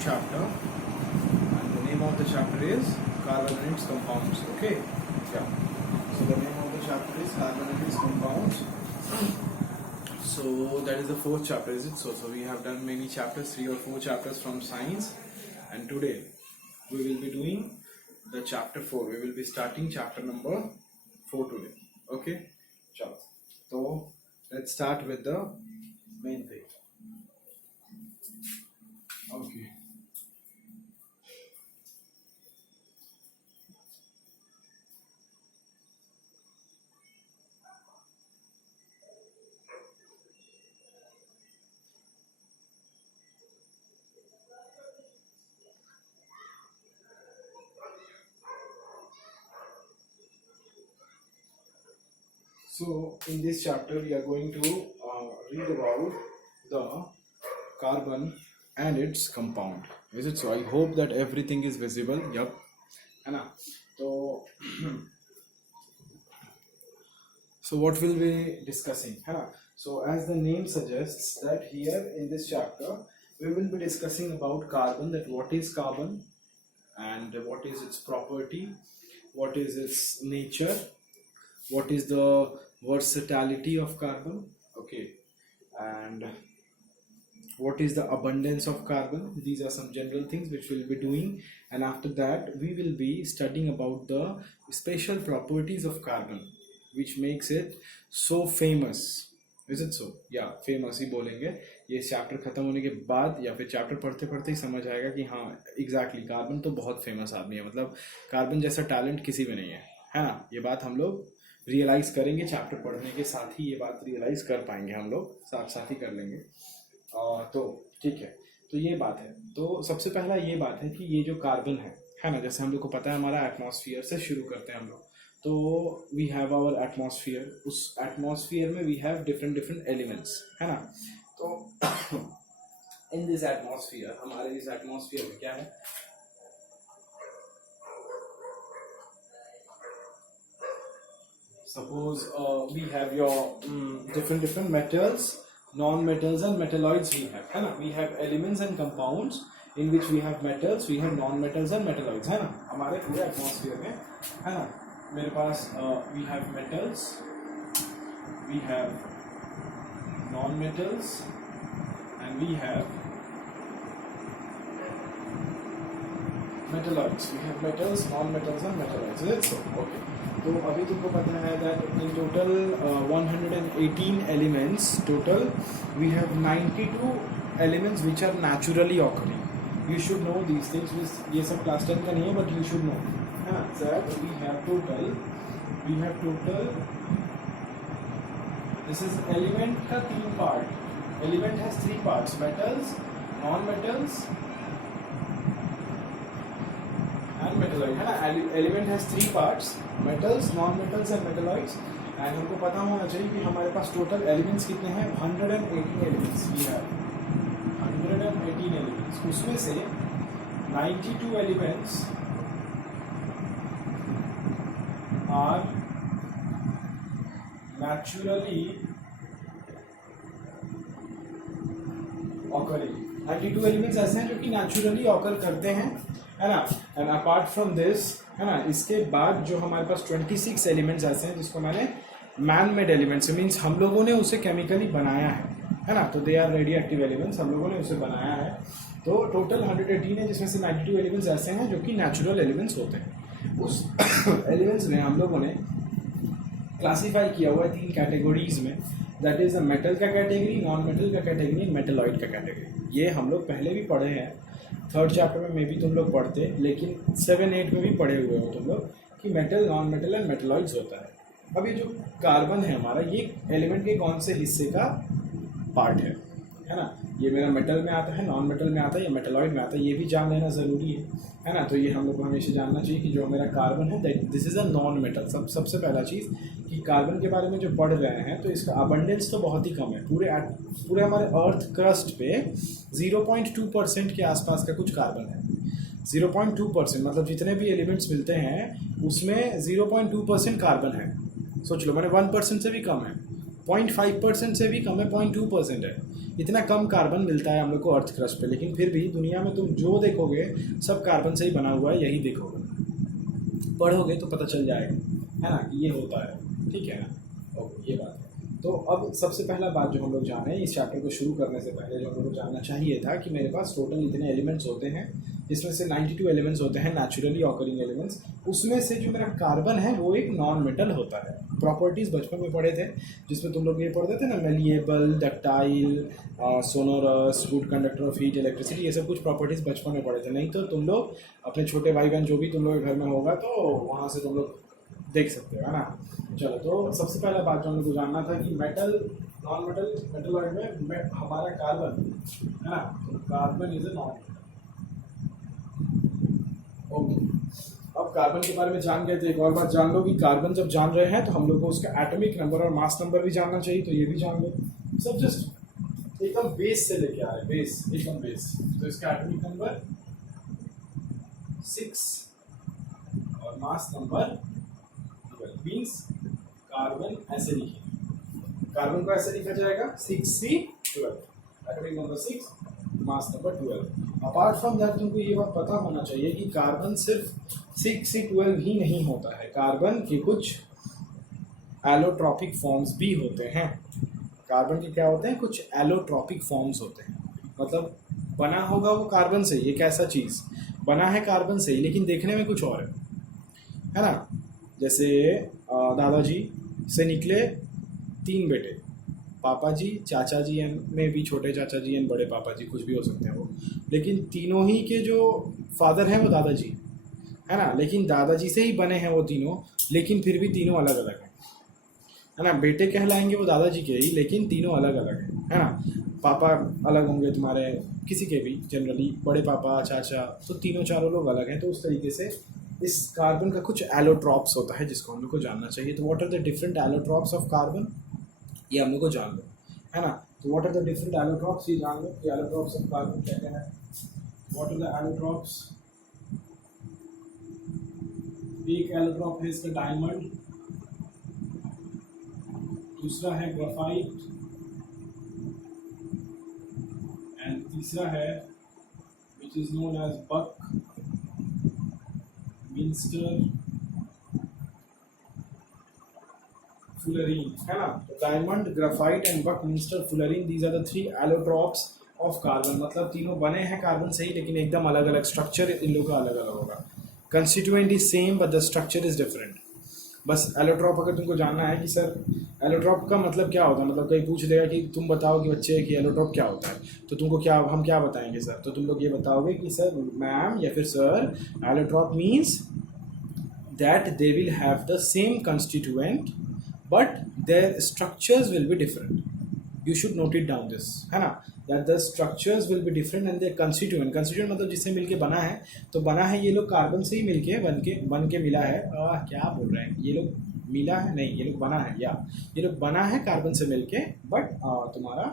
chapter, and the name of the chapter is carbon and its compounds. Okay, yeah. So the name of the chapter is carbon and its compounds. So that is the fourth chapter, is it? So we have done many chapters, 3 or 4 chapters from science, and today we will be doing the chapter 4. We will be starting chapter number 4 today. Okay, chalo. So let's start with the main thing. Okay. So in this chapter we are going to read about the carbon and its compound. Is it so? I hope that everything is visible. Yup. है ना? तो so what will we be discussing? है ना? So as the name suggests that here in this chapter we will be discussing about carbon, that what is carbon and what is its property, what is its nature, what is the versatility of carbon, okay, and what is the abundance of carbon. These are some general things which we'll be doing, and after that we will be studying about the special properties of carbon which makes it so famous. Is it so? Yeah, famous ही बोलेंगे ये chapter खत्म होने के बाद, या फिर chapter पढ़ते पढ़ते ही समझ आएगा कि हाँ एग्जैक्टली कार्बन तो बहुत फेमस आदमी है, मतलब कार्बन जैसा टैलेंट किसी में नहीं है ना? ये बात हम लोग रियलाइज करेंगे, चैप्टर पढ़ने के साथ ही ये बात रियलाइज कर पाएंगे, हम लोग साथ साथ ही कर लेंगे। तो ठीक है, तो ये बात है। तो सबसे पहला ये बात है कि ये जो कार्बन है ना, जैसे हम लोग को पता है हमारा एटमॉस्फेयर से शुरू करते हैं हम लोग। तो वी हैव आवर एटमॉस्फेयर, उस एटमॉस्फेयर में we have different different elements, है ना? तो इन दिस एटमॉस्फेयर, हमारे इस एटमॉस्फेयर में क्या है? Suppose we have your different metals, non-metals and metalloids we have, है ना? We have elements and compounds in which we have metals, we have non-metals and metalloids, है ना? हमारे पूरे एटमॉस्फेयर में, है ना? मेरे पास we have metals, we have non-metals and we have metalloids. We have metals, non-metals and metalloids. Is it so? Okay. तो अभी तुमको पता है that in total 118 elements total, we have 92 elements which are naturally occurring. You should know these things. ये सब class 10 का नहीं है, but you should know, है ना? That we have total this is element का 3 part. Element has 3 parts: metals, non-metals and metalloid, है ना? Element has 3 parts: metals, non-metals and metalloids. And हमको पता होना चाहिए कि हमारे पास टोटल एलिमेंट्स कितने हैं? 118 एलिमेंट्स वी हैव, 118 एलिमेंट्स। उसमें से 92 elements are naturally occurring. 92 elements ऐसे हैं जो कि नेचुरली ऑकर करते हैं, है ना? एंड अपार्ट फ्रॉम दिस, है ना, इसके बाद जो हमारे पास 26 एलिमेंट्स ऐसे हैं जिसको मैंने मैन मेड एलिमेंट्स, मीन्स हम लोगों ने उसे केमिकली बनाया है ना? तो they are radioactive elements, हम लोगों ने उसे बनाया है। तो टोटल 118 है जिसमें से 92 एलिमेंट्स ऐसे हैं जो कि नेचुरल एलिमेंट्स होते हैं। उस एलिमेंट्स में हम लोगों ने क्लासीफाई किया हुआ है 3 कैटेगरीज में, दैट इज द मेटल का कैटेगरी, नॉन मेटल का कैटेगरी, मेटलॉइड का कैटेगरी। ये हम लोग पहले भी पढ़े हैं, 3rd चैप्टर में मे भी तुम लोग पढ़ते, लेकिन 7-8 में भी पढ़े हुए हो तुम लोग कि metal, non metal and metalloids होता है। अब ये जो कार्बन है हमारा, ये एलिमेंट के कौन से हिस्से का पार्ट है ना? ये मेरा मेटल में आता है, नॉन मेटल में आता है या मेटलॉइड में आता है, ये भी जान लेना ज़रूरी है ना? तो ये हम लोग को हमेशा जानना चाहिए कि जो मेरा कार्बन है that this is a non metal. सबसे पहला चीज़ कि कार्बन के बारे में जो पढ़ रहे हैं तो इसका अबंडेंस तो बहुत ही कम है। पूरे हमारे अर्थ क्रस्ट पे 0.2% के आसपास का कुछ कार्बन है। 0.2%, मतलब जितने भी एलिमेंट्स मिलते हैं उसमें 0.2% कार्बन है। सोच लो, मैंने 1% से भी कम है। 0.5% से भी कम है, 0.2% है। इतना कम कार्बन मिलता है हम लोग को अर्थ क्रस्ट पे, लेकिन फिर भी दुनिया में तुम जो देखोगे सब कार्बन से ही बना हुआ है, यही देखोगे। पढ़ोगे तो पता चल जाएगा, है ना, कि ये होता है, ठीक है ना। ओके, ये बात है। तो अब सबसे पहला बात जो हम लोग जाने इस चैप्टर को शुरू करने से पहले, जो हम लोग को जानना चाहिए था कि मेरे पास टोटल इतने एलिमेंट्स होते हैं, जिसमें से 92 एलिमेंट्स होते हैं नेचुरली ऑकरिंग एलिमेंट्स। उसमें से जो मेरा कार्बन है वो एक नॉन मेटल होता है। प्रॉपर्टीज़ बचपन में पढ़े थे, जिसमें तुम लोग ये पढ़ते थे ना, malleable, ductile, sonorous, good conductor of heat, electricity, ये सब कुछ प्रॉपर्टीज़ बचपन में पढ़े थे। नहीं तो तुम लोग अपने छोटे भाई बहन जो भी तुम लोग के घर में होगा तो वहाँ से तुम लोग देख सकते हो, है ना। चलो, तो सबसे पहला बात जो हम लोग को जानना था कि मेटल, नॉन मेटल, मेटलॉइड में हमारा कार्बन, है ना, carbon is a non metal. Okay, अब कार्बन के बारे में जान गए तो एक और बात जान लो कि कार्बन जब जान रहे हैं तो हम लोग को उसका एटॉमिक नंबर और मास नंबर भी जानना चाहिए, तो ये भी जान लो। सब जस्ट एकदम बेस से लेके आ रहे हैं, बेस, एकदम बेस। तो इसका एटॉमिक नंबर 6 और मास नंबर 12 मीन्स कार्बन ऐसे लिखेंगे, कार्बन को ऐसे लिखा जाएगा 6C12, atomic number 6, mass number 12। Apart from that तुमको ये बात पता होना चाहिए कि कार्बन सिर्फ 6C12 ही नहीं होता है, कार्बन के कुछ एलोट्रॉपिक फॉर्म्स भी होते हैं। कार्बन के क्या होते हैं, कुछ एलोट्रॉपिक फॉर्म्स होते हैं, मतलब बना होगा वो कार्बन से, एक ऐसा चीज़ बना है कार्बन से ही, लेकिन देखने में कुछ और है ना। जैसे दादाजी से निकले 3 बेटे, पापा जी, चाचा जी एंड में भी छोटे चाचा जी एंड बड़े पापा जी, कुछ भी हो सकते हैं वो, लेकिन तीनों ही के जो फादर हैं वो दादाजी, है ना। लेकिन दादाजी से ही बने हैं वो तीनों, लेकिन फिर भी तीनों अलग अलग हैं, है ना। बेटे कहलाएंगे वो दादाजी के ही, लेकिन तीनों अलग अलग हैं, है ना। पापा अलग होंगे तुम्हारे, किसी के भी, जनरली बड़े पापा, चाचा, तो तीनों चारों लोग अलग हैं। तो उस तरीके से इस कार्बन का कुछ एलोट्रॉप्स होता है जिसको हम लोग को जानना चाहिए। तो what are the different allotropes of carbon, ये हम लोग को जान लो, है ना। तो what are the different allotropes, ये जान लो कि एलोट्रॉप्स ऑफ कार्बन क्या क्या है। व्हाट आर द एलोट्रॉप्स, एक एलोट्रॉप है इसका डायमंड, दूसरा है ग्राफाइट, एंड तीसरा है which is known as buckminsterfullerene, है ना। तो diamond, graphite and buckminsterfullerene, these are the 3 allotropes of carbon. मतलब तीनों बने हैं कार्बन से ही, लेकिन एकदम अलग अलग स्ट्रक्चर इन लोगों का अलग अलग होगा। Constituent is same but the structure is different. बस एलोट्रॉप अगर तुमको जानना है कि सर एलोट्रॉप का मतलब क्या होता है, मतलब कहीं पूछ देगा कि तुम बताओ कि बच्चे कि एलोट्रॉप क्या होता है, तो तुमको क्या, हम क्या बताएंगे सर, तो तुम लोग ये बताओगे कि सर, मैम या फिर sir, allotrope means that they will have the same constituent but their structures will be different. You should note it down this, है ना, that the structures will be different and their constituent मतलब जिससे मिलके बना है, तो बना है ये लोग कार्बन से ही मिलके बन के मिला है। क्या बोल रहे हैं ये लोग, मिला है नहीं, ये लोग बना है, या ये लोग बना है कार्बन से मिलके, बट तुम्हारा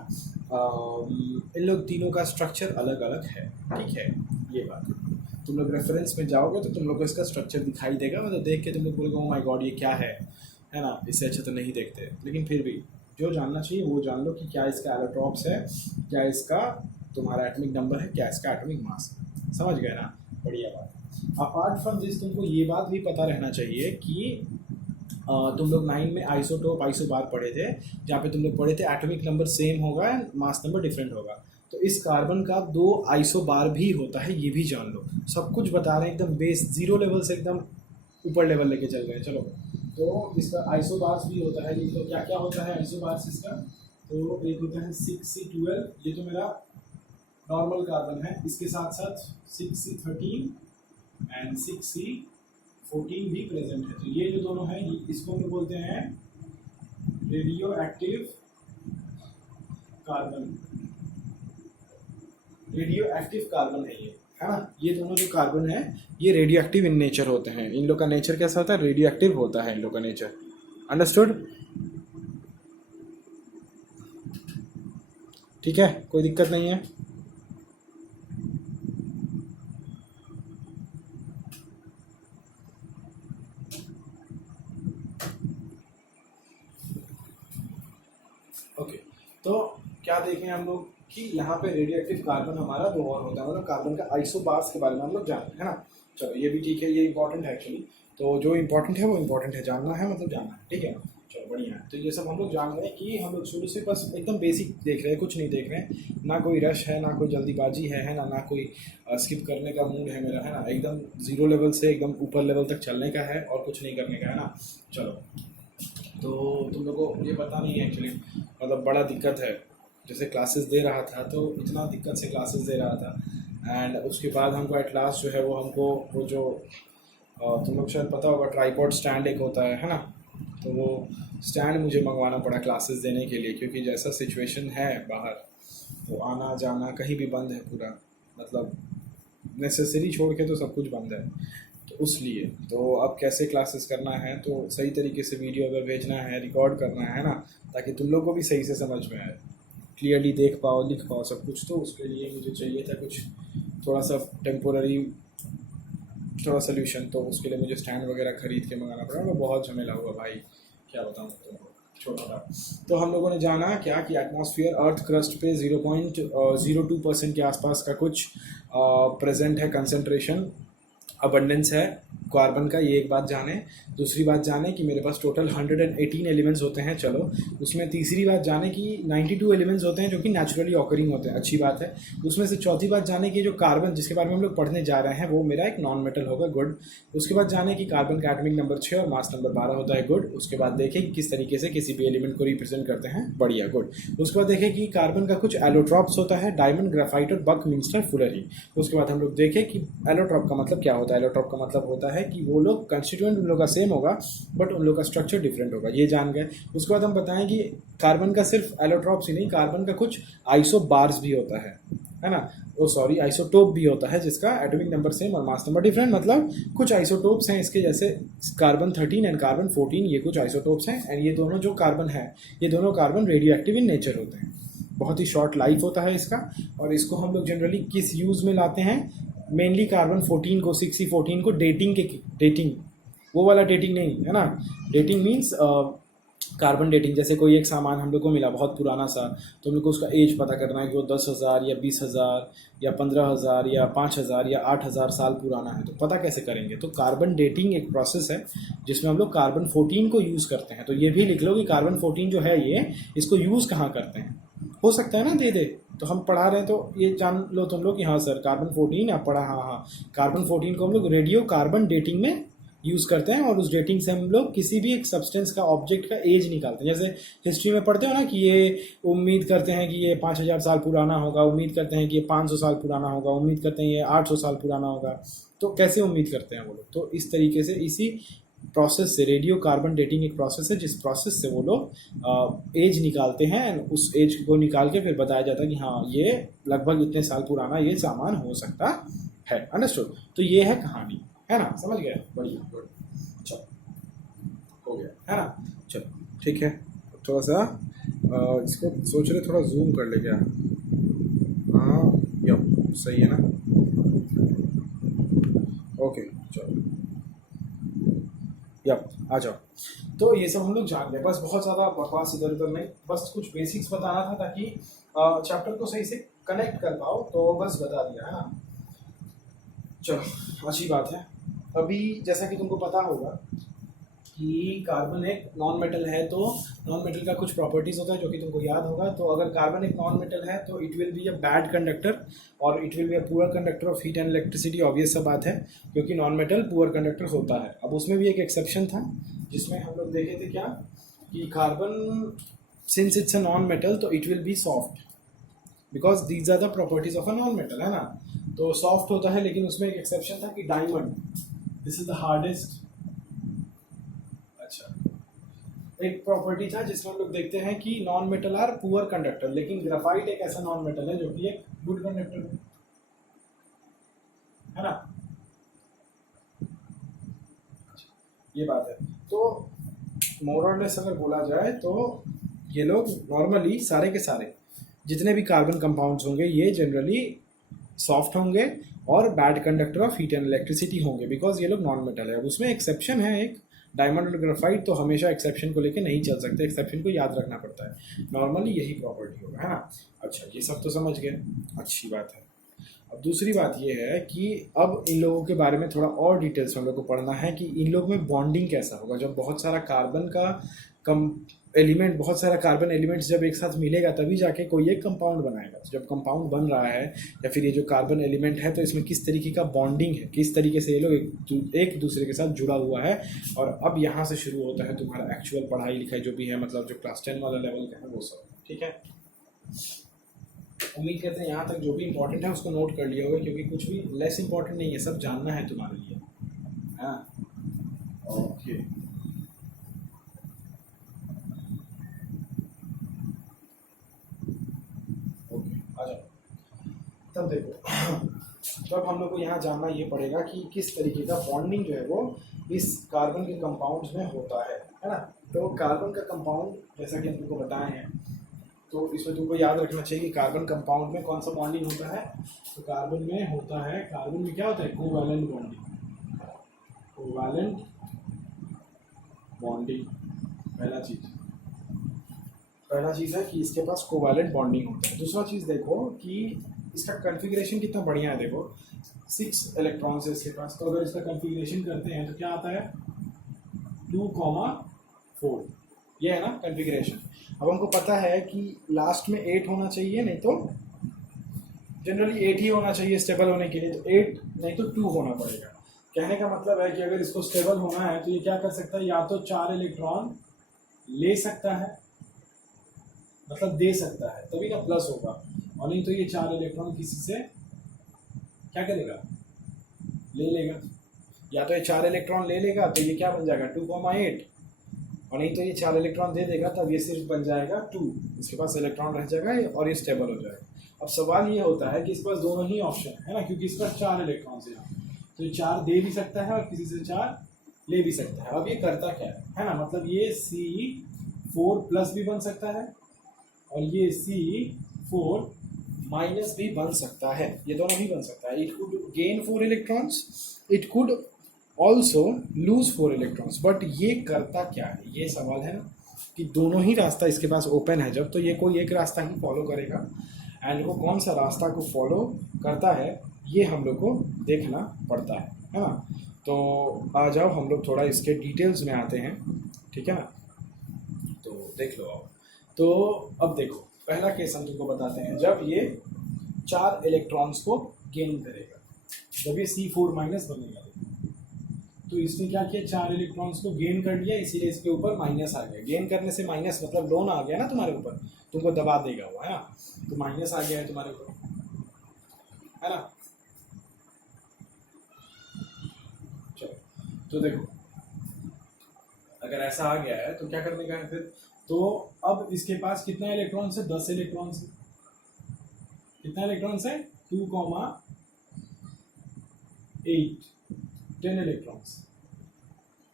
इन लोग तीनों का स्ट्रक्चर अलग अलग है, ठीक है, ये बात। तुम लोग रेफरेंस में जाओगे तो तुम लोग को इसका स्ट्रक्चर दिखाई देगा, मतलब देख के तुम लोग बोलोगे ओह माय गॉड ये क्या है ना। इससे अच्छा तो नहीं देखते, लेकिन फिर भी जो जानना चाहिए वो जान लो कि क्या इसका एलोट्रॉप्स है, क्या इसका तुम्हारा एटॉमिक नंबर है, क्या इसका एटॉमिक मास है। समझ गए ना, बढ़िया बात। अपार्ट फ्रॉम दिस तुमको ये बात भी पता रहना चाहिए कि तुम लोग 9 में आइसोटोप, आइसोबार पढ़े थे, जहाँ पे तुम लोग पढ़े थे एटॉमिक नंबर सेम होगा एंड मास नंबर डिफरेंट होगा। तो इस कार्बन का 2 आइसोबार भी होता है, ये भी जान लो। सब कुछ बता रहे हैं एकदम बेस, 0 लेवल से एकदम ऊपर लेवल लेके चल रहे हैं। चलो, तो इसका आइसोबार्स भी होता है, तो क्या क्या होता है आइसोबार्स इसका, तो एक होता है 6C12, ये तो मेरा नॉर्मल कार्बन है, इसके साथ साथ 6C13 एंड 6C14 भी प्रेजेंट है। तो ये जो दोनों हैं, इसको हम बोलते हैं radio active carbon, radio active carbon है ये, है ना। ये दोनों जो कार्बन है ये रेडियो एक्टिव इन नेचर होते हैं। इन लोग का नेचर कैसा होता है, रेडियो एक्टिव होता है इन लोग का नेचर। अंडरस्टूड, ठीक है, कोई दिक्कत नहीं है। तो क्या देखें हम लोग कि यहाँ पे रेडियो एक्टिव कार्बन हमारा 2 और होता है, मतलब कार्बन का आइसोबार्स के बारे में हम लोग जान रहे हैं, है ना। चलो ये भी ठीक है, ये इंपॉर्टेंट है एक्चुअली। तो जो इंपॉर्टेंट है वो इंपॉर्टेंट है, जानना है मतलब जानना है, ठीक है। चलो बढ़िया है। तो ये सब हम लोग जान रहे हैं कि हम लोग शुरू से बस एकदम बेसिक देख रहे हैं, कुछ नहीं देख रहे हैं, ना कोई रश है, ना कोई जल्दीबाजी है ना कोई स्किप करने का मूड है मेरा, है ना। एकदम जीरो लेवल से एकदम ऊपर लेवल तक चलने का है और कुछ नहीं करने का, है ना। चलो, तो तुम लोगों को ये पता नहीं है एक्चुअली, मतलब बड़ा दिक्कत है। जैसे क्लासेस दे रहा था तो इतना दिक्कत से क्लासेस दे रहा था, एंड उसके बाद हमको एट लास्ट जो है वो हमको वो जो तुम लोग शायद पता होगा ट्राइपॉड स्टैंड एक होता है ना। तो वो स्टैंड मुझे मंगवाना पड़ा क्लासेस देने के लिए, क्योंकि जैसा सिचुएशन है बाहर, तो आना जाना कहीं भी बंद है पूरा, मतलब नेसेसरी छोड़ के तो सब कुछ बंद है। तो उसलिए तो अब कैसे क्लासेस करना है, तो सही तरीके से वीडियो अगर भेजना है, रिकॉर्ड करना है ना, ताकि तुम लोग को भी सही से समझ में आए, क्लियरली देख पाओ, लिख पाओ सब कुछ। तो उसके लिए मुझे चाहिए था कुछ थोड़ा सा टेम्पोररी थोड़ा सोल्यूशन। तो उसके लिए मुझे स्टैंड वगैरह खरीद के मंगाना पड़ा, वो बहुत झमेला हुआ भाई, क्या बताऊँ तुमको, छोटा था। तो हम लोगों ने जाना क्या कि एटमॉस्फेयर अर्थ क्रस्ट पे 0.02% के आसपास का कुछ प्रेजेंट है, कंसंट्रेशन अबंडेंस है कार्बन का, ये एक बात जाने। दूसरी बात जाने कि मेरे पास टोटल 118 एलिमेंट्स होते हैं, चलो उसमें तीसरी बात जाने कि 92 एलिमेंट्स होते हैं जो कि नेचुरली ऑकरिंग होते हैं, अच्छी बात है। उसमें से चौथी बात जाने कि जो कार्बन जिसके बारे में हम लोग पढ़ने जा रहे हैं वो मेरा एक नॉन मेटल होगा, गुड। उसके बाद जाने कि कार्बन का एटॉमिक नंबर 6 और मास नंबर 12 होता है, गुड। उसके बाद देखें कि किस तरीके से किसी भी एलिमेंट को रिप्रेजेंट करते हैं, बढ़िया, गुड। उसके बाद देखें कि कार्बन का कुछ एलोट्रॉप्स होता है, डायमंड, ग्राफाइट और बकमिंस्टर फुलरी। उसके बाद हम लोग देखें कि एलोट्रॉप का मतलब क्या होता है। एलोट्रॉप का मतलब होता है कि वो लोग कंस्टिट्यूएंट उन लोग का सेम होगा बट उन लोग का स्ट्रक्चर डिफरेंट होगा, ये जान गए। उसके बाद हम बताएं कि कार्बन का सिर्फ एलोट्रॉप्स ही नहीं, कार्बन का कुछ आइसोबार्स भी होता है ना, वो सॉरी आइसोटोप भी होता है जिसका एटॉमिक नंबर सेम और मास नंबर डिफरेंट, मतलब कुछ आइसोटोप्स हैं इसके, जैसे कार्बन 13 एंड कार्बन 14, ये कुछ आइसोटोप्स हैं। एंड ये दोनों जो कार्बन है, ये दोनों carbon radio active in nature होते हैं, बहुत ही शॉर्ट लाइफ होता है इसका। और इसको हम लोग जनरली किस यूज़ में लाते हैं, मेनली कार्बन 14 को 6C14 को डेटिंग वो वाला डेटिंग नहीं है ना। डेटिंग मीन्स कार्बन डेटिंग, जैसे कोई एक सामान हम लोग को मिला बहुत पुराना सा, तो हम लोग को उसका एज पता करना है कि वो 10,000 या 20,000 या 15,000 या 5,000 या 8,000 साल पुराना है, तो पता कैसे करेंगे। तो कार्बन डेटिंग एक प्रोसेस है जिसमें हम लोग कार्बन 14 को यूज़ करते हैं। तो ये भी लिख लो कि कार्बन 14 जो है ये, इसको यूज़ कहाँ करते हैं, हो सकता है ना दे दे, तो हम पढ़ा रहे हैं तो ये जान लो तुम लोग कि हाँ सर कार्बन 14 आप पढ़ा, हाँ कार्बन 14 को हम लोग रेडियो कार्बन डेटिंग में यूज़ करते हैं। और उस डेटिंग से हम लोग किसी भी एक सब्सटेंस का, ऑब्जेक्ट का एज निकालते हैं। जैसे हिस्ट्री में पढ़ते हो ना कि ये उम्मीद करते हैं कि ये 5,000 साल पुराना होगा, उम्मीद करते हैं कि ये 500 साल पुराना होगा, उम्मीद करते हैं ये 800 साल पुराना होगा। तो कैसे उम्मीद करते हैं वो लोग, तो इस तरीके से इसी प्रोसेस से, रेडियो कार्बन डेटिंग एक प्रोसेस है जिस प्रोसेस से वो लोग एज निकालते हैं। उस एज को निकाल के फिर बताया जाता है कि हाँ ये लगभग इतने साल पुराना ये सामान हो सकता है, अंडरस्टूड। तो ये है कहानी, है ना, समझ गए, बढ़िया, गुड, चलो हो गया, है ना। चलो ठीक है, थोड़ा सा इसको सोच रहे थोड़ा जूम कर ले क्या, हाँ यप सही है ना, ओके चलो यप आ जाओ। तो ये सब हम लोग जान गए, बस बहुत ज़्यादा बकवास इधर उधर नहीं, बस कुछ बेसिक्स बताना था ताकि चैप्टर को सही से कनेक्ट कर पाओ, तो बस बता दिया, है ना। चलो अच्छी बात है। अभी जैसा कि तुमको पता होगा कि कार्बन एक नॉन मेटल है, तो नॉन मेटल का कुछ प्रॉपर्टीज़ होता है जो कि तुमको याद होगा। तो अगर कार्बन एक नॉन मेटल है तो it will be a bad conductor और it will be a poor conductor of heat and electricity, obvious सा बात है, क्योंकि नॉन मेटल पुअर कंडक्टर होता है। अब उसमें भी एक एक्सेप्शन था जिसमें हम लोग देखे थे क्या कि carbon since it's a non metal तो it will be soft because these are the properties of a non metal, है ना। तो सॉफ्ट होता है, लेकिन उसमें एक एक्सेप्शन था कि diamond, this is the hardest, अच्छा एक प्रॉपर्टी था जिसमें हम लोग देखते हैं कि non metal are poor conductor, लेकिन ग्राफाइट एक ऐसा नॉन मेटल है जो कि एक गुड कंडक्टर है ना, ये बात है। तो मोरलेस अगर बोला जाए तो ये लोग नॉर्मली सारे के सारे जितने भी कार्बन कंपाउंड्स होंगे ये जनरली सॉफ्ट होंगे और bad conductor of heat and electricity होंगे बिकॉज ये लोग नॉन मेटल है। अब उसमें एक्सेप्शन है एक डायमंड और ग्रेफाइट तो हमेशा एक्सेप्शन को लेके नहीं चल सकते, एक्सेप्शन को याद रखना पड़ता है, नॉर्मली यही प्रॉपर्टी होगा, है ना। अच्छा, ये सब तो समझ गए, अच्छी बात है। अब दूसरी बात ये है कि अब इन लोगों के बारे में थोड़ा और डिटेल्स में हम लोग को पढ़ना है कि इन लोग में बॉन्डिंग कैसा होगा। जब बहुत सारा कार्बन का कम एलिमेंट, बहुत सारा कार्बन एलिमेंट्स जब एक साथ मिलेगा तभी जाके कोई एक कंपाउंड बनाएगा। तो जब कंपाउंड बन रहा है या फिर ये जो कार्बन एलिमेंट है, तो इसमें किस तरीके का बॉन्डिंग है, किस तरीके से ये लोग एक दूसरे के साथ जुड़ा हुआ है। और अब यहाँ से शुरू होता है तुम्हारा एक्चुअल पढ़ाई लिखाई जो भी है, मतलब जो क्लास 10 वाला लेवल का है वो सब, ठीक है। उम्मीद करते हैं यहाँ तक जो भी इंपॉर्टेंट है उसको नोट कर लिया होगा, क्योंकि कुछ भी लेस इंपॉर्टेंट नहीं है, सब जानना है तुम्हारे लिए, हाँ। ओके, आ जाओ। तब देखो, तब हम लोग को यहाँ जानना ये पड़ेगा कि किस तरीके का बॉन्डिंग जो है वो इस कार्बन के कंपाउंड्स में होता है ना। तो कार्बन का कंपाउंड जैसा कि हम लोग को बताए हैं, तो इसमें तुमको याद रखना चाहिए कि कार्बन कंपाउंड में कौन सा बॉन्डिंग होता है। तो कार्बन में होता है, कार्बन में क्या होता है, कोवैलेंट बॉन्डिंग, कोवैलेंट बॉन्डिंग पहला चीज़ है कि इसके पास कोवैलेंट बॉन्डिंग होता है। दूसरा चीज़ देखो कि इसका कॉन्फ़िगरेशन कितना बढ़िया है, देखो 6 इलेक्ट्रॉन्स है इसके पास। तो अगर इसका कॉन्फ़िगरेशन करते हैं तो क्या आता है 2,4, ये है ना कॉन्फ़िगरेशन। अब हमको पता है कि लास्ट में 8 होना चाहिए, नहीं तो जनरली 8 ही होना चाहिए स्टेबल होने के लिए, तो 8 नहीं तो 2 होना पड़ेगा। कहने का मतलब है कि अगर इसको स्टेबल होना है तो ये क्या कर सकता है, या तो 4 इलेक्ट्रॉन ले सकता है, मतलब दे सकता है, तभी ना प्लस होगा, और नहीं तो ये 4 इलेक्ट्रॉन किसी से क्या करेगा, ले लेगा। या तो ये 4 इलेक्ट्रॉन ले लेगा तो ये क्या बन जाएगा 2,8, और नहीं तो ये 4 इलेक्ट्रॉन दे देगा तब ये सिर्फ बन जाएगा 2, इसके पास इलेक्ट्रॉन रह जाएगा और ये स्टेबल हो जाएगा। अब सवाल ये होता है कि इस पास दोनों ही ऑप्शन है ना, क्योंकि इस पास 4 इलेक्ट्रॉन से, तो ये 4 दे भी सकता है और किसी से 4 ले भी सकता है। अब ये करता क्या है ना, मतलब ये C4+ भी बन सकता है और ये C4- भी बन सकता है, ये दोनों ही बन सकता है। It could gain 4 electrons, it could also loose 4 electrons. But ये करता क्या है, ये सवाल है ना, कि दोनों ही रास्ता इसके पास ओपन है जब, तो ये कोई एक रास्ता ही फॉलो करेगा, एंड वो कौन सा रास्ता को फॉलो करता है ये हम लोग को देखना पड़ता है ना। तो आ जाओ हम लोग थोड़ा इसके डिटेल्स में आते हैं, ठीक है ना। तो देख लो आप, तो अब देखो पहला केस हम तुमको बताते हैं, जब ये 4 इलेक्ट्रॉन्स को गेन करेगा, जब ये C4- बनेगा, तो इसने क्या किया, 4 इलेक्ट्रॉन्स को गेन कर लिया, इसीलिए इसके ऊपर माइनस आ गया। गेन करने से माइनस मतलब लोन आ गया ना तुम्हारे ऊपर, तुमको दबा देगा वो, है ना, तो माइनस आ गया है तुम्हारे ऊपर, है ना। चलो, तो देखो अगर ऐसा आ गया है तो क्या करने का है फिर, तो अब इसके पास कितना इलेक्ट्रॉन है, 10 इलेक्ट्रॉन है। कितना इलेक्ट्रॉन है, 2,8, 10 इलेक्ट्रॉन्स।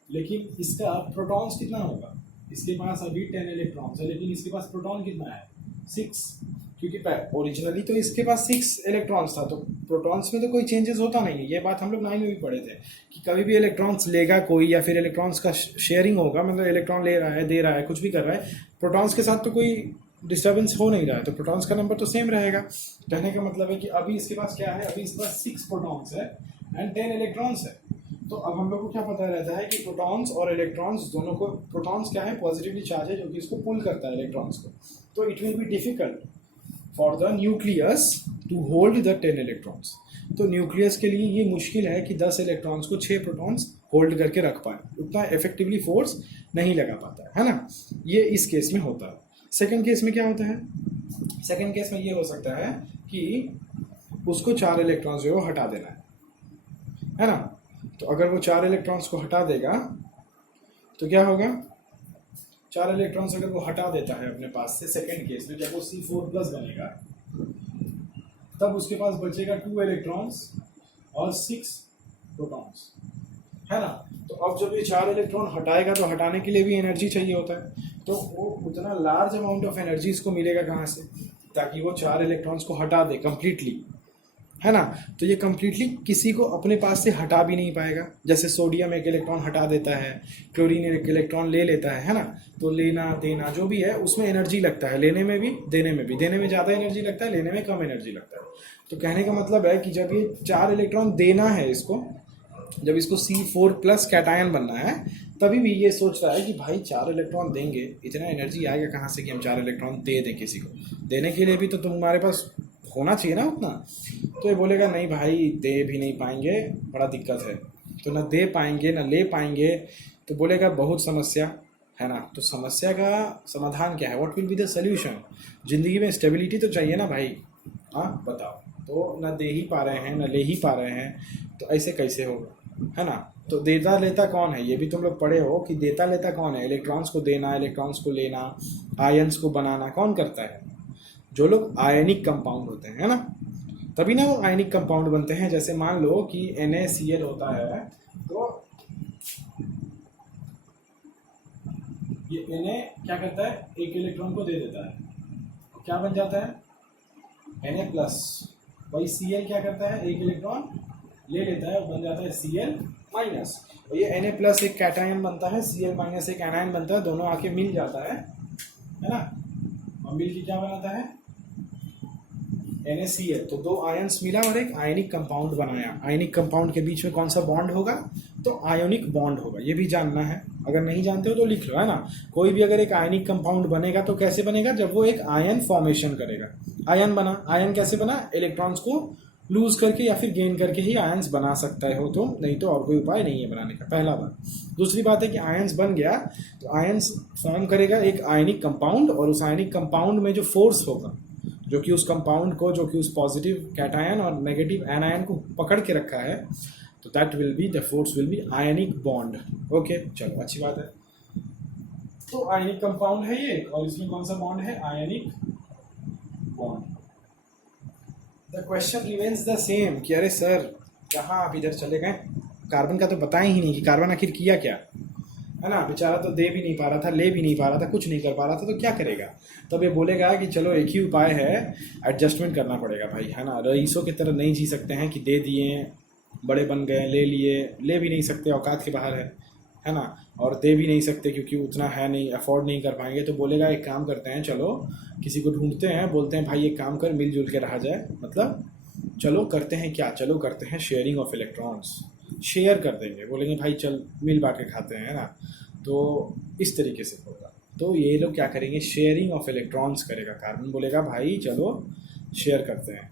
लेकिन इसका प्रोटॉन्स कितना होगा, इसके पास अभी 10 इलेक्ट्रॉन्स है, लेकिन इसके पास प्रोटॉन कितना है 6, क्योंकि ओरिजिनली तो इसके पास 6 इलेक्ट्रॉन्स था, तो प्रोटॉन्स में तो कोई चेंजेस होता नहीं है। ये बात हम लोग 9 में भी पढ़े थे कि कभी भी इलेक्ट्रॉन्स लेगा कोई, या फिर इलेक्ट्रॉन्स का शेयरिंग होगा, मतलब इलेक्ट्रॉन ले रहा है, दे रहा है, कुछ भी कर रहा है, प्रोटॉन्स के साथ तो कोई डिस्टर्बेंस हो नहीं रहा है, तो प्रोटॉन्स का नंबर तो सेम रहेगा। कहने का मतलब है कि अभी इसके पास क्या है, अभी इसके पास 6 प्रोटॉन्स है एंड 10 इलेक्ट्रॉन्स है। तो अब हम लोग को क्या पता रहता है कि प्रोटॉन्स और इलेक्ट्रॉन्स दोनों को, प्रोटॉन्स क्या है, पॉजिटिवली चार्ज है जो कि इसको पुल करता है इलेक्ट्रॉन्स को, तो it will be difficult for the nucleus to hold the 10 electrons. तो न्यूक्लियस के लिए ये मुश्किल है कि 10 इलेक्ट्रॉन्स को 6 प्रोटॉन्स होल्ड करके रख पाए, उतना इफेक्टिवली फोर्स नहीं लगा पाता है ना। ये इस केस में होता है। सेकेंड केस में क्या होता है, सेकेंड केस में ये हो सकता है कि उसको 4 इलेक्ट्रॉन्स जो है हटा देना है ना। तो अगर वो 4 इलेक्ट्रॉन्स को हटा देगा तो क्या होगा, 4 इलेक्ट्रॉन्स अगर वो हटा देता है अपने पास से, सेकेंड केस में जब वो C4+ बनेगा, तब उसके पास बचेगा 2 इलेक्ट्रॉन्स और 6 प्रोटॉन्स, है ना। तो अब जब ये 4 इलेक्ट्रॉन हटाएगा तो हटाने के लिए भी एनर्जी चाहिए होता है, तो वो उतना लार्ज अमाउंट ऑफ एनर्जी इसको मिलेगा कहाँ से, ताकि वो 4 इलेक्ट्रॉन्स को हटा दे कम्प्लीटली, है ना। तो ये कंप्लीटली किसी को अपने पास से हटा भी नहीं पाएगा। जैसे सोडियम एक इलेक्ट्रॉन हटा देता है, क्लोरीन एक इलेक्ट्रॉन ले लेता है ना। तो लेना देना जो भी है उसमें एनर्जी लगता है, लेने में भी देने में भी। देने में ज़्यादा एनर्जी लगता है, लेने में कम एनर्जी लगता है। तो कहने का मतलब है कि जब ये 4 इलेक्ट्रॉन देना है इसको, जब इसको C4+ कैटायन बनना है, तभी भी ये सोच रहा है कि भाई 4 इलेक्ट्रॉन देंगे, इतना एनर्जी आएगा कहाँ से कि हम 4 इलेक्ट्रॉन दे दें किसी को। देने के लिए भी तो तुम्हारे पास होना चाहिए ना उतना। तो ये बोलेगा नहीं भाई, दे भी नहीं पाएंगे, बड़ा दिक्कत है। तो ना दे पाएंगे ना ले पाएंगे, तो बोलेगा बहुत समस्या है ना। तो समस्या का समाधान क्या है? What will be the solution? जिंदगी में स्टेबिलिटी तो चाहिए ना भाई। हाँ बताओ। तो ना दे ही पा रहे हैं ना ले ही पा रहे हैं, तो ऐसे कैसे होगा, है ना। तो देता लेता कौन है? ये भी तुम लोग पढ़े हो कि देता लेता कौन है। इलेक्ट्रॉन्स को देना, इलेक्ट्रॉन्स को लेना, आयंस को बनाना कौन करता है? जो लोग आयनिक कंपाउंड होते हैं, है ना। तभी ना वो आयनिक कंपाउंड बनते हैं। जैसे मान लो कि NaCl होता है, तो ये Na क्या करता है? एक इलेक्ट्रॉन को दे देता है, क्या बन जाता है? Na+। वही Cl क्या करता है? एक इलेक्ट्रॉन ले लेता है और बन जाता है Cl-। और ये Na+ एक कैटायन बनता है, Cl- एक एनायन बनता है, दोनों आके मिल जाता है ना। और मिल के क्या बनाता है? NaCl। तो 2 आयंस मिला और एक आयनिक कंपाउंड बनाया। आयनिक कंपाउंड के बीच में कौन सा बॉन्ड होगा? तो आयोनिक बॉन्ड होगा। ये भी जानना है, अगर नहीं जानते हो तो लिख लो, है ना। कोई भी अगर एक आयनिक कंपाउंड बनेगा तो कैसे बनेगा? जब वो एक आयन फॉर्मेशन करेगा। आयन बना, आयन कैसे बना? इलेक्ट्रॉन्स को लूज करके या फिर गेन करके ही आयंस बना सकता है हो तो, नहीं तो और कोई उपाय नहीं है बनाने का। पहला बात। दूसरी बात है कि आयंस बन गया तो आयंस फॉर्म करेगा एक आयनिक कंपाउंड, और उस आयनिक कंपाउंड में जो फोर्स होगा, जो कि उस कंपाउंड को, जो कि उस पॉजिटिव कैटायन और नेगेटिव एनायन को पकड़ के रखा है, तो that will be the force will be ionic bond. Okay चलो अच्छी बात है। तो आयनिक कंपाउंड है ये, और इसमें कौन सा बॉन्ड है? Ionic bond. The question remains the same कि अरे सर कहाँ आप इधर चले गए? कार्बन का तो बताएं ही नहीं कि कार्बन आखिर किया क्या, है ना। बेचारा तो दे भी नहीं पा रहा था, ले भी नहीं पा रहा था, कुछ नहीं कर पा रहा था, तो क्या करेगा? तब ये बोलेगा कि चलो एक ही उपाय है, एडजस्टमेंट करना पड़ेगा भाई, है ना। रईसों की तरह नहीं जी सकते हैं कि दे दिए, बड़े बन गए, ले लिए, ले भी नहीं सकते, औकात के बाहर है ना। और दे भी नहीं सकते क्योंकि उतना है नहीं, अफोर्ड नहीं कर पाएंगे। तो बोलेगा एक काम करते हैं, चलो किसी को ढूंढते हैं, बोलते हैं भाई एक काम कर, मिलजुल के रहा जाए। मतलब चलो करते हैं क्या? चलो करते हैं शेयरिंग ऑफ इलेक्ट्रॉन्स, शेयर कर देंगे। बोलेंगे भाई चल मिल बांट के खाते हैं, है ना। तो इस तरीके से होगा। तो ये लोग क्या करेंगे? शेयरिंग ऑफ इलेक्ट्रॉन्स करेगा। कार्बन बोलेगा भाई चलो शेयर करते हैं,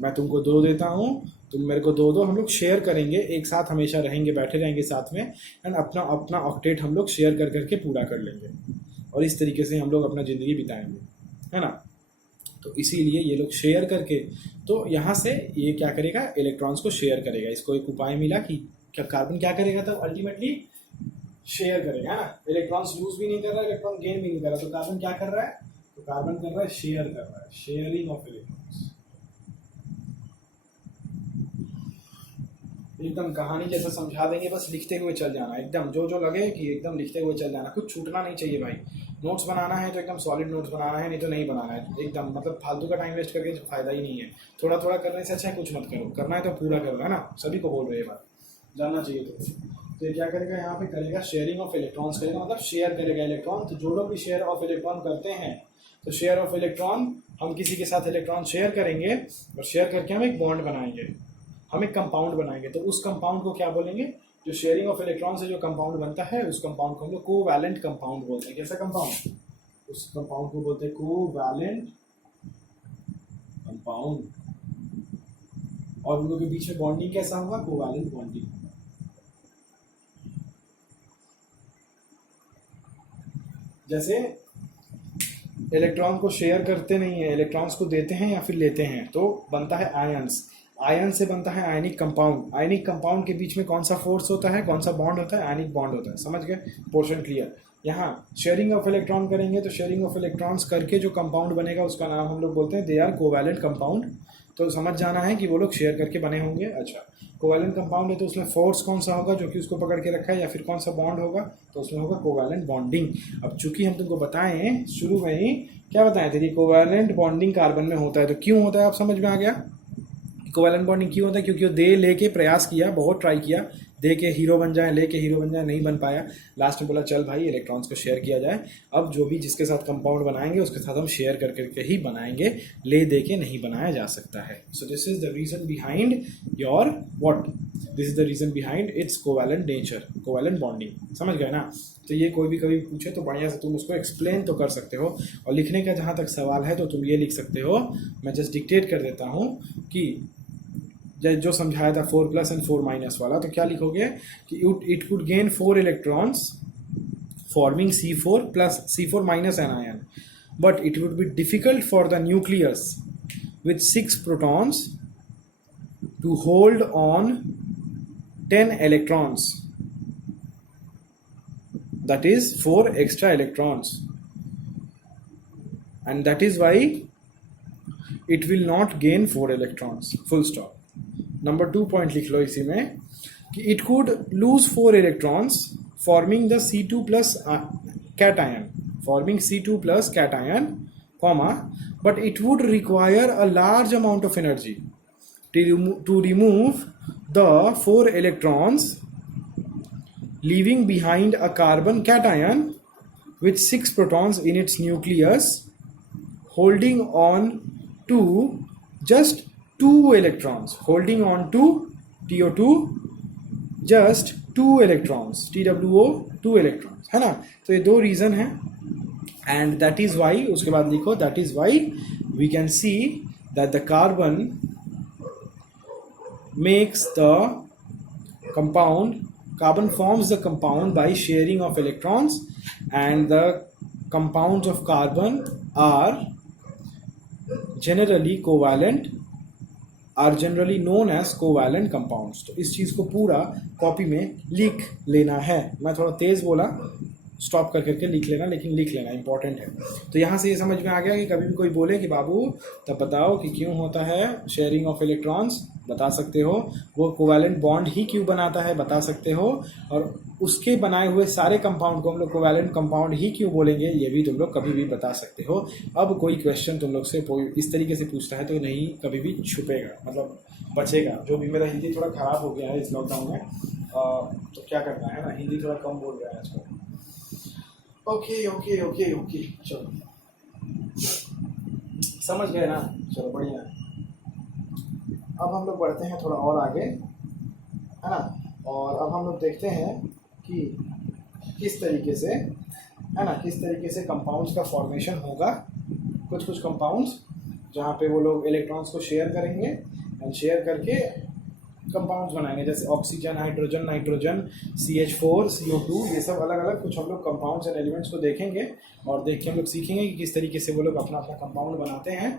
मैं तुमको 2 देता हूँ, तुम मेरे को 2 दो, हम लोग शेयर करेंगे, एक साथ हमेशा रहेंगे, बैठे रहेंगे साथ में, एंड अपना अपना ऑक्टेट हम लोग शेयर कर करके पूरा कर लेंगे, और इस तरीके से हम लोग अपना ज़िंदगी बिताएंगे, है ना। तो इसीलिए ये लोग शेयर करके, तो यहाँ से ये क्या करेगा? इलेक्ट्रॉन्स को शेयर करेगा। इसको एक उपाय मिला कि क्या कार्बन क्या करेगा? तब अल्टीमेटली शेयर करेगा, है ना। इलेक्ट्रॉन्स लूज भी नहीं कर रहा है, इलेक्ट्रॉन गेन भी नहीं कर रहा, तो कार्बन क्या कर रहा है? तो कार्बन कर रहा है शेयर कर रहा है, शेयरिंग ऑफ इलेक्ट्रॉन्स। एकदम कहानी जैसा समझा देंगे, बस लिखते हुए चल जाना, एकदम जो जो लगे कि एकदम लिखते हुए चल जाना, कुछ छूटना नहीं चाहिए भाई। नोट्स बनाना है तो एकदम सॉलिड नोट्स बनाना है, नहीं तो नहीं बनाना है एकदम। मतलब फालतू का टाइम वेस्ट करके फायदा ही नहीं है। थोड़ा थोड़ा करने से अच्छा है कुछ मत करो, करना है तो पूरा करो, है ना। सभी को बोल रहे हैं बात, जानना चाहिए। तो ये क्या करेगा? यहाँ पे करेगा शेयरिंग ऑफ इलेक्ट्रॉन्स करेगा, मतलब शेयर करेगा इलेक्ट्रॉन। तो जो लोग भी शेयर ऑफ इलेक्ट्रॉन करते हैं, तो शेयर ऑफ इलेक्ट्रॉन, हम किसी के साथ इलेक्ट्रॉन शेयर करेंगे और शेयर करके हम एक बॉन्ड बनाएंगे, हम एक कंपाउंड बनाएंगे। तो उस कंपाउंड को क्या बोलेंगे? जो शेयरिंग ऑफ इलेक्ट्रॉन से जो कंपाउंड बनता है, उस कंपाउंड को हम लोग कोवैलेंट कंपाउंड बोलते हैं। कैसा कंपाउंड? उस कंपाउंड को बोलते हैं कोवैलेंट कंपाउंड। और उन लोगों के बीच में बॉन्डिंग कैसा होगा? Covalent bonding. जैसे इलेक्ट्रॉन को शेयर करते नहीं है, इलेक्ट्रॉन्स को देते हैं या फिर लेते हैं, तो बनता है आयंस। आयन से बनता है आयनिक कंपाउंड। आयनिक कंपाउंड के बीच में कौन सा फोर्स होता है, कौन सा बॉन्ड होता है? आयनिक बॉन्ड होता है। समझ गए? Portion clear. यहाँ शेयरिंग ऑफ इलेक्ट्रॉन करेंगे, तो शेयरिंग ऑफ इलेक्ट्रॉन्स करके जो कंपाउंड बनेगा उसका नाम हम लोग बोलते हैं दे आर कोवैलेंट कंपाउंड। तो समझ जाना है कि वो लोग शेयर करके बने होंगे। अच्छा, कोवैलेंट कंपाउंड है तो उसमें फोर्स कौन सा होगा जो कि उसको पकड़ के रखा है, या फिर कौन सा बॉन्ड होगा? तो उसमें होगा कोवैलेंट बॉन्डिंग। अब चूंकि हम तुमको बताएं शुरू में ही, क्या बताएं थे कि कोवैलेंट बॉन्डिंग कार्बन में होता है, तो क्यों होता है आप समझ में आ गया? कोवैलेंट बॉन्डिंग क्यों होता है? क्योंकि वो दे लेके प्रयास किया, बहुत ट्राई किया, दे के हीरो बन जाए, लेके हीरो बन जाए, नहीं बन पाया। लास्ट में बोला चल भाई इलेक्ट्रॉन्स को शेयर किया जाए, अब जो भी जिसके साथ कंपाउंड बनाएंगे उसके साथ हम शेयर कर करके ही बनाएंगे, ले दे के नहीं बनाया जा सकता है। So this is the reason behind your what, this is the reason behind its covalent nature, covalent bonding. समझ गए ना? तो ये कोई भी कभी पूछे तो बढ़िया से तुम उसको एक्सप्लेन तो कर सकते हो। और लिखने का जहाँ तक सवाल है तो तुम ये लिख सकते हो, मैं जस्ट डिक्टेट कर देता हूँ कि जो समझाया था 4+ एंड 4- वाला, तो क्या लिखोगे कि it could gain 4 electrons forming C4+ anion, but it would be difficult for the nucleus with 6 protons to hold on 10 electrons, that is 4 extra electrons, and that is why it will not gain 4 electrons, full stop. Number 2 point लिख लो इसी में कि it could lose 4 electrons forming the C2+ cation, forming C2+ cation, comma, but it would require a large amount of energy to remove the 4 electrons, leaving behind a carbon cation with 6 protons in its nucleus, holding on to just 2 electrons, holding on to TO2 just 2 electrons, TWO 2 electrons, है ना? तो ये 2 reason है, and that is Y, उसके बाद लिखो that is why we can see that the carbon makes the compound, carbon forms the compound by sharing of electrons, and the compounds of carbon are generally covalent, are generally known as covalent compounds। तो इस चीज़ को पूरा copy में लिख लेना है। मैं थोड़ा तेज़ बोला, स्टॉप कर करके लिख लेना, लेकिन लिख लेना इंपॉर्टेंट है। तो यहाँ से ये समझ में आ गया कि कभी भी कोई बोले कि बाबू तब बताओ कि क्यों होता है शेयरिंग ऑफ इलेक्ट्रॉन्स, बता सकते हो। वो कोवैलेंट बॉन्ड ही क्यों बनाता है, बता सकते हो। और उसके बनाए हुए सारे कंपाउंड को हम लोग कोवैलेंट कंपाउंड ही क्यों बोलेंगे, ये भी तुम लोग कभी भी बता सकते हो। अब कोई क्वेश्चन तुम लोग से इस तरीके से पूछता है तो नहीं कभी भी छुपेगा, मतलब बचेगा। जो भी मेरा हिंदी थोड़ा ख़राब हो गया है इस लॉकडाउन में, तो क्या करना है ना, हिंदी थोड़ा कम बोल रहा है आजकल। ओके ओके ओके ओके, चलो समझ गए ना, चलो बढ़िया। अब हम लोग बढ़ते हैं थोड़ा और आगे, है ना, और अब हम लोग देखते हैं कि किस तरीके से, है ना, किस तरीके से कंपाउंड्स का फॉर्मेशन होगा। कुछ कुछ कंपाउंड्स जहाँ पे वो लोग इलेक्ट्रॉन्स को शेयर करेंगे एंड शेयर करके कंपाउंड्स बनाएंगे, जैसे oxygen, hydrogen, nitrogen, CH4, CO2, ये सब अलग अलग कुछ हम लोग कंपाउंड्स एंड एलिमेंट्स को देखेंगे, और देख के हम लोग सीखेंगे कि किस तरीके से वो लोग अपना अपना कंपाउंड बनाते हैं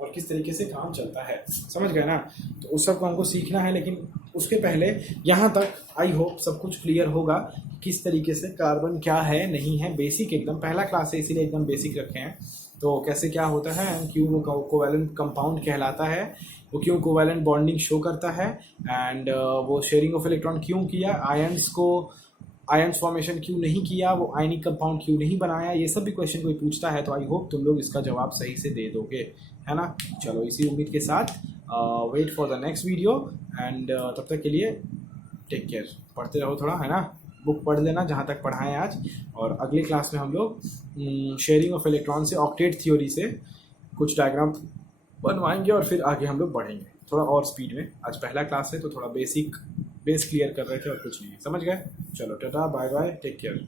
और किस तरीके से काम चलता है। समझ गए ना? तो उस सब को हमको सीखना है, लेकिन उसके पहले यहाँ तक आई होप सब कुछ क्लियर होगा किस तरीके से कार्बन क्या है नहीं है। बेसिक एकदम पहला क्लास है, इसीलिए एकदम बेसिक रखे हैं। तो कैसे क्या होता है, क्यों वो कोवैलेंट कंपाउंड कहलाता है, वो क्यों कोवैलेंट बॉन्डिंग शो करता है, एंड वो शेयरिंग ऑफ इलेक्ट्रॉन क्यों किया, आयंस फॉर्मेशन क्यों नहीं किया, वो आयनिक कंपाउंड क्यों नहीं बनाया, ये सब भी क्वेश्चन कोई पूछता है तो आई होप तुम लोग इसका जवाब सही से दे दोगे, है ना। चलो इसी उम्मीद के साथ wait for the next video, and तब तक के लिए टेक केयर। पढ़ते रहो थोड़ा, है ना, बुक पढ़ लेना जहाँ तक पढ़ाएं आज। और अगली क्लास में हम लोग शेयरिंग ऑफ इलेक्ट्रॉन से ऑक्टेट थ्योरी से कुछ डायग्राम बनवाएंगे और फिर आगे हम लोग बढ़ेंगे थोड़ा और स्पीड में। आज पहला क्लास है तो थोड़ा बेस क्लियर कर रहे थे और कुछ नहीं, समझ गए। चलो tata, bye bye, take care.